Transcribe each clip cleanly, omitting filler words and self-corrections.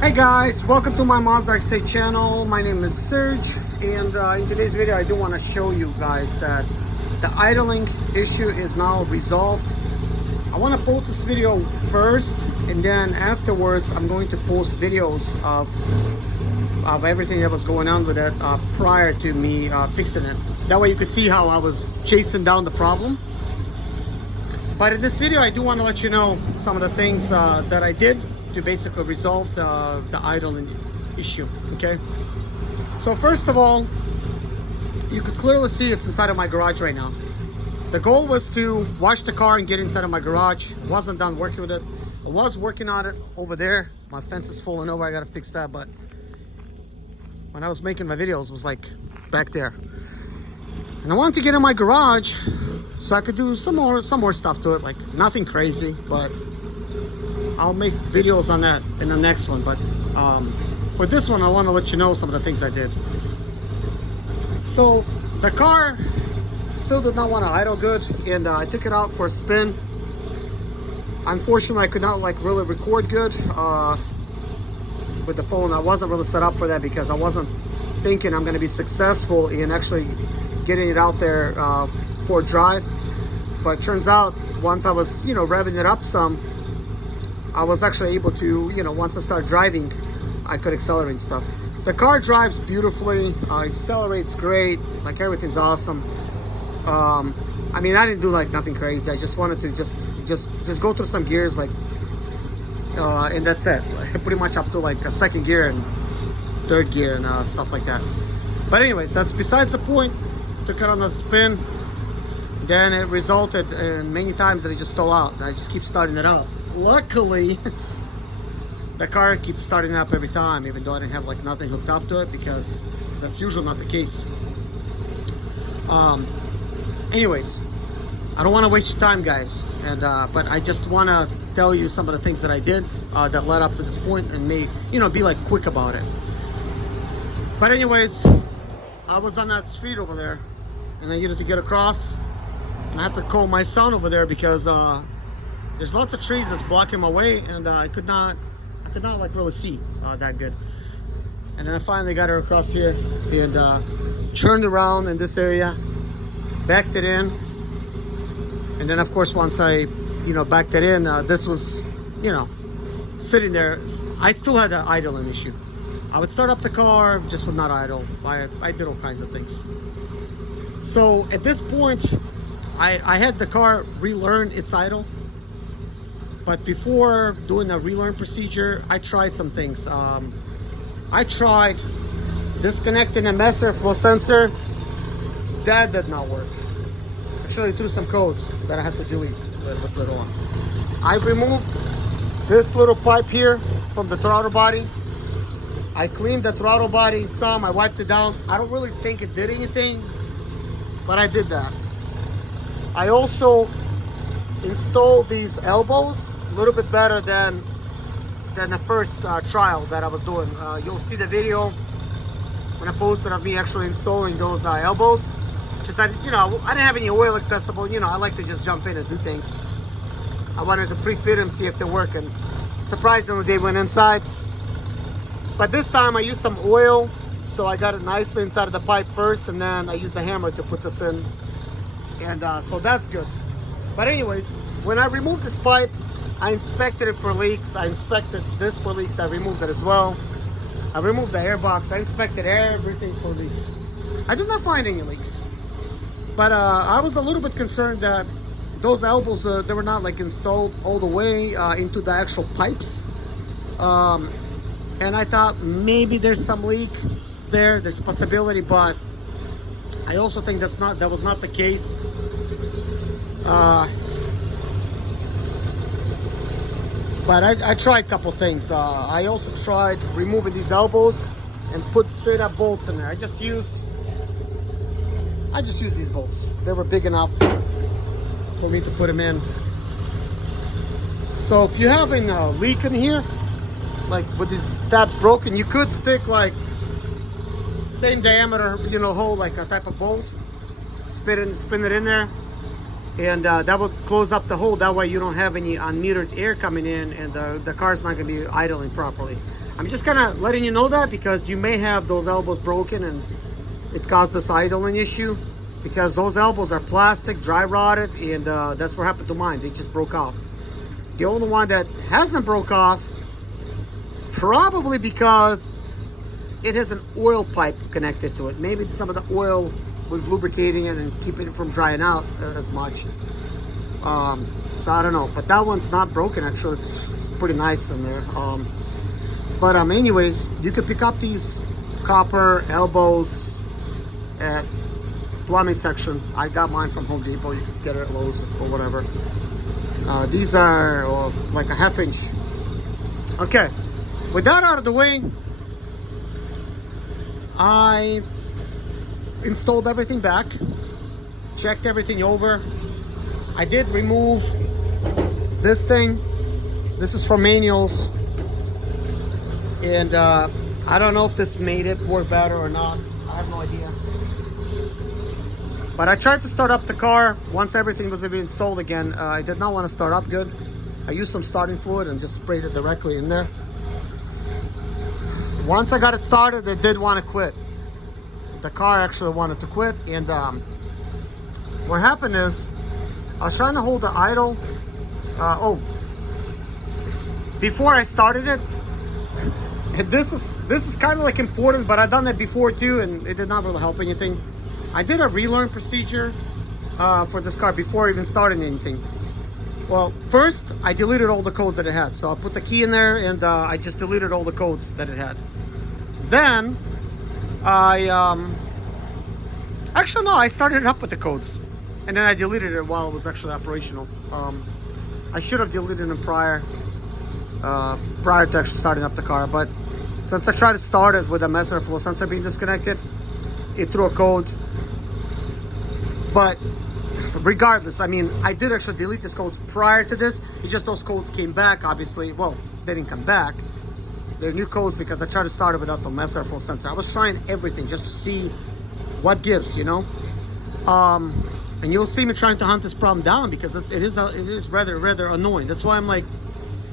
Hey guys, welcome to my Mazda RX-8 channel. My name is Serge, and in today's video I do want to show you guys that the idling issue is now resolved. I want to post this video first, and then afterwards I'm going to post videos of everything that was going on with it prior to me fixing it. That way you could see how I was chasing down the problem. But in this video I do want to let you know some of the things that I did to basically resolve the idling issue. Okay, so first of all, you could clearly see it's inside of my garage right now. The goal was to wash the car and get inside of my garage. Wasn't done working with it. I was working on it over there. My fence is falling over, I gotta fix that, but when I was making my videos, it was like back there. And I wanted to get in my garage so I could do some more stuff to it, like nothing crazy, but I'll make videos on that in the next one. But for this one, I want to let you know some of the things I did. So the car still did not want to idle good, and I took it out for a spin. Unfortunately, I could not like really record good with the phone. I wasn't really set up for that because I wasn't thinking I'm going to be successful in actually getting it out there for a drive. But turns out once I was, revving it up some, I was actually able to, once I start driving, I could accelerate stuff. The car drives beautifully, accelerates great, like everything's awesome. I mean, I didn't do like nothing crazy. I just wanted to just go through some gears, like, and that's it. Pretty much up to like a second gear and third gear and stuff like that. But anyways, that's besides the point. Took it on a spin. Then it resulted in many times that it just stalled out, and I just keep starting it up. Luckily, the car keeps starting up every time, even though I didn't have like nothing hooked up to it, because that's usually not the case. Anyways, I don't want to waste your time, guys, and but I just want to tell you some of the things that I did that led up to this point, and may be like quick about it. But anyways, I was on that street over there, and I needed to get across, and I have to call my son over there because there's lots of trees that's blocking my way, and I could not like really see that good. And then I finally got her across here and turned around in this area, backed it in, and then of course once I backed it in, this was sitting there. I still had an idling issue. I would start up the car, just would not idle. I did all kinds of things. So at this point, I had the car relearn its idle. But before doing a relearn procedure, I tried some things. I tried disconnecting a mass airflow sensor. That did not work. Actually, threw some codes that I had to delete a little bit later on. I removed this little pipe here from the throttle body. I cleaned the throttle body some. I wiped it down. I don't really think it did anything, but I did that. I also installed these elbows a little bit better than the first trial that I was doing. You'll see the video when I posted of me actually installing those elbows. Just I didn't have any oil accessible. I like to just jump in and do things. I wanted to pre-fit them, see if they work, and surprisingly they went inside. But this time I used some oil, so I got it nicely inside of the pipe first, and then I used a hammer to put this in, and so that's good. But anyways, when I removed this pipe, I inspected it for leaks. I inspected this for leaks. I removed it as well. I removed the airbox. I inspected everything for leaks. I did not find any leaks. But I was a little bit concerned that those elbows, they were not like installed all the way into the actual pipes. And I thought maybe there's some leak there. There's a possibility, but I also think that was not the case. But I tried a couple things. I also tried removing these elbows and put straight up bolts in there. I just used these bolts. They were big enough for me to put them in. So if you have a leak in here, like with these tabs broken, you could stick like same diameter, hole, like a type of bolt, spin it in there, and that will close up the hole. That way you don't have any unmetered air coming in, and the car's not going to be idling properly. I'm just kind of letting you know that because you may have those elbows broken and it caused this idling issue, because those elbows are plastic, dry rotted, and that's what happened to mine. They just broke off. The only one that hasn't broke off, probably because it has an oil pipe connected to it. Maybe some of the oil was lubricating it and keeping it from drying out as much. So I don't know, but that one's not broken. Actually, it's pretty nice in there. Anyways, you could pick up these copper elbows at plumbing section. I got mine from Home Depot. You can get it at Lowe's or whatever. These are like a 1/2 inch. Okay, with that out of the way, I installed everything back, checked everything over. I did remove this thing. This is for manuals, and I don't know if this made it work better or not. I have no idea. But I tried to start up the car once everything was installed again. I did not want to start up good. I used some starting fluid and just sprayed it directly in there. Once I got it started, it did want to quit. The car actually wanted to quit, and what happened is I was trying to hold the idle. Before I started it, this is kind of like important, but I've done that before too, and it did not really help anything. I did a relearn procedure for this car before even starting anything. Well, first I deleted all the codes that it had. So I put the key in there, and I just deleted all the codes that it had. Then I started it up with the codes, and then I deleted it while it was actually operational. I should have deleted them prior to actually starting up the car, but since I tried to start it with a Mazda flow sensor being disconnected, it threw a code. But regardless, I mean, I did actually delete these codes prior to this. It's just those codes came back, obviously. Well, they didn't come back. They're new codes because I tried to start it without the Mazda flow sensor. I was trying everything just to see what gives, you know. And you'll see me trying to hunt this problem down because it is rather annoying. That's why I'm like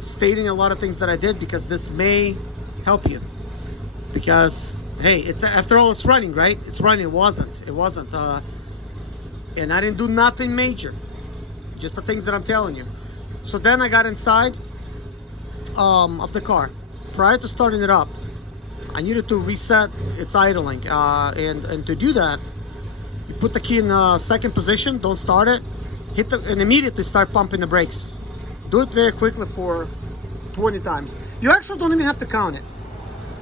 stating a lot of things that I did, because this may help you. Because hey, it's after all, it's running, right? It's running. It wasn't. And I didn't do nothing major, just the things that I'm telling you. So then I got inside of the car. Prior to starting it up, I needed to reset its idling, and to do that, you put the key in the second position, don't start it, and immediately start pumping the brakes. Do it very quickly for 20 times. You actually don't even have to count it.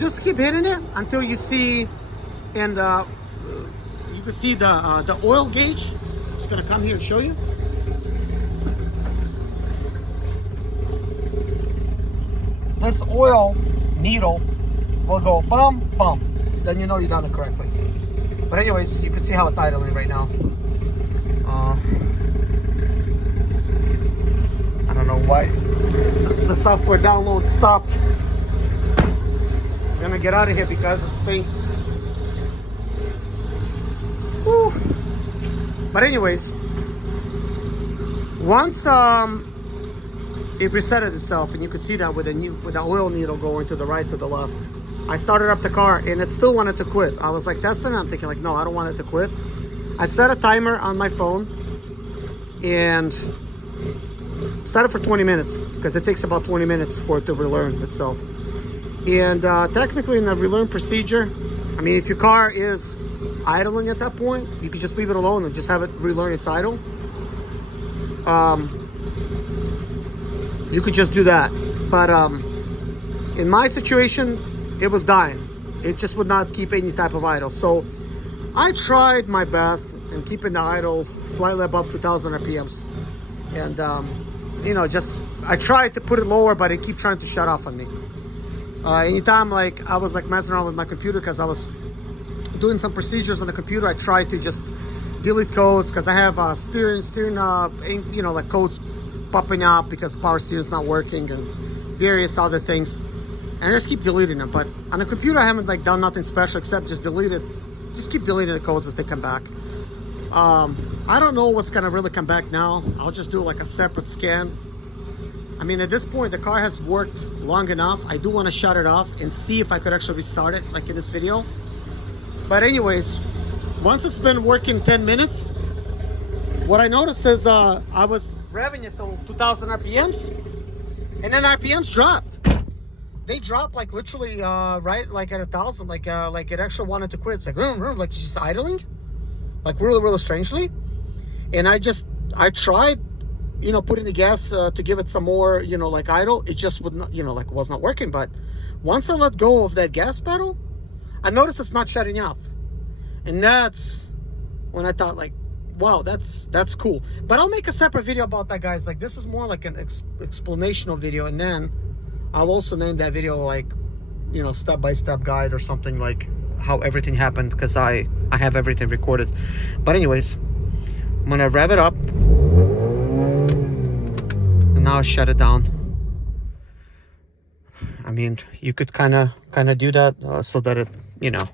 Just keep hitting it until you see, and you can see the oil gauge. Just gonna come here and show you. This oil needle will go bum bum. Then you know you've done it correctly. But anyways, you can see how it's idling right now. I don't know why the software download stopped. I'm gonna get out of here because it stinks. Whew. But anyways, once it resetted itself, and you could see that with the oil needle going to the right, to the left. I started up the car and it still wanted to quit. I was like testing it. I'm thinking like, no, I don't want it to quit. I set a timer on my phone and set it for 20 minutes because it takes about 20 minutes for it to relearn itself. And technically in the relearn procedure, I mean, if your car is idling at that point, you could just leave it alone and just have it relearn its idle. You could just do that. But in my situation, it was dying. It just would not keep any type of idle. So I tried my best in keeping the idle slightly above 2,000 RPMs. And, you know, I tried to put it lower, but it kept trying to shut off on me. Anytime, like, I was, like, messing around with my computer because I was doing some procedures on the computer, I tried to just delete codes because I have steering, you know, like codes popping up because power steering is not working and various other things. And I just keep deleting them. But on the computer, I haven't like done nothing special except just keep deleting the codes as they come back. I don't know what's gonna really come back now. I'll just do like a separate scan I mean, at this point, the car has worked long enough. I do want to shut it off and see if I could actually restart it, like in this video. But anyways, once it's been working 10 minutes, what I noticed is I was revving it till 2,000 RPMs, and then RPMs dropped. They dropped like literally right like at 1,000, like it actually wanted to quit. It's like vroom, vroom, like it's just idling, like really strangely. And I tried, you know, putting the gas to give it some more, you know, like idle. It just would not, you know, like was not working. But once I let go of that gas pedal, I noticed it's not shutting off, and that's when I thought like, wow, that's cool. But I'll make a separate video about that, guys. Like this is more like an explanational video, and then I'll also name that video like, you know, step-by-step guide or something, like how everything happened, because I have everything recorded. But anyways, I'm gonna rev it up, and now I'll shut it down. I mean, you could kind of do that so that it, you know,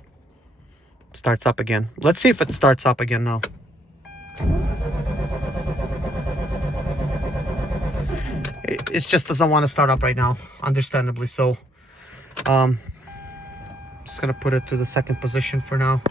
starts up again. Let's see if it starts up again now. It just doesn't want to start up right now, understandably so. Just gonna put it to the second position for now.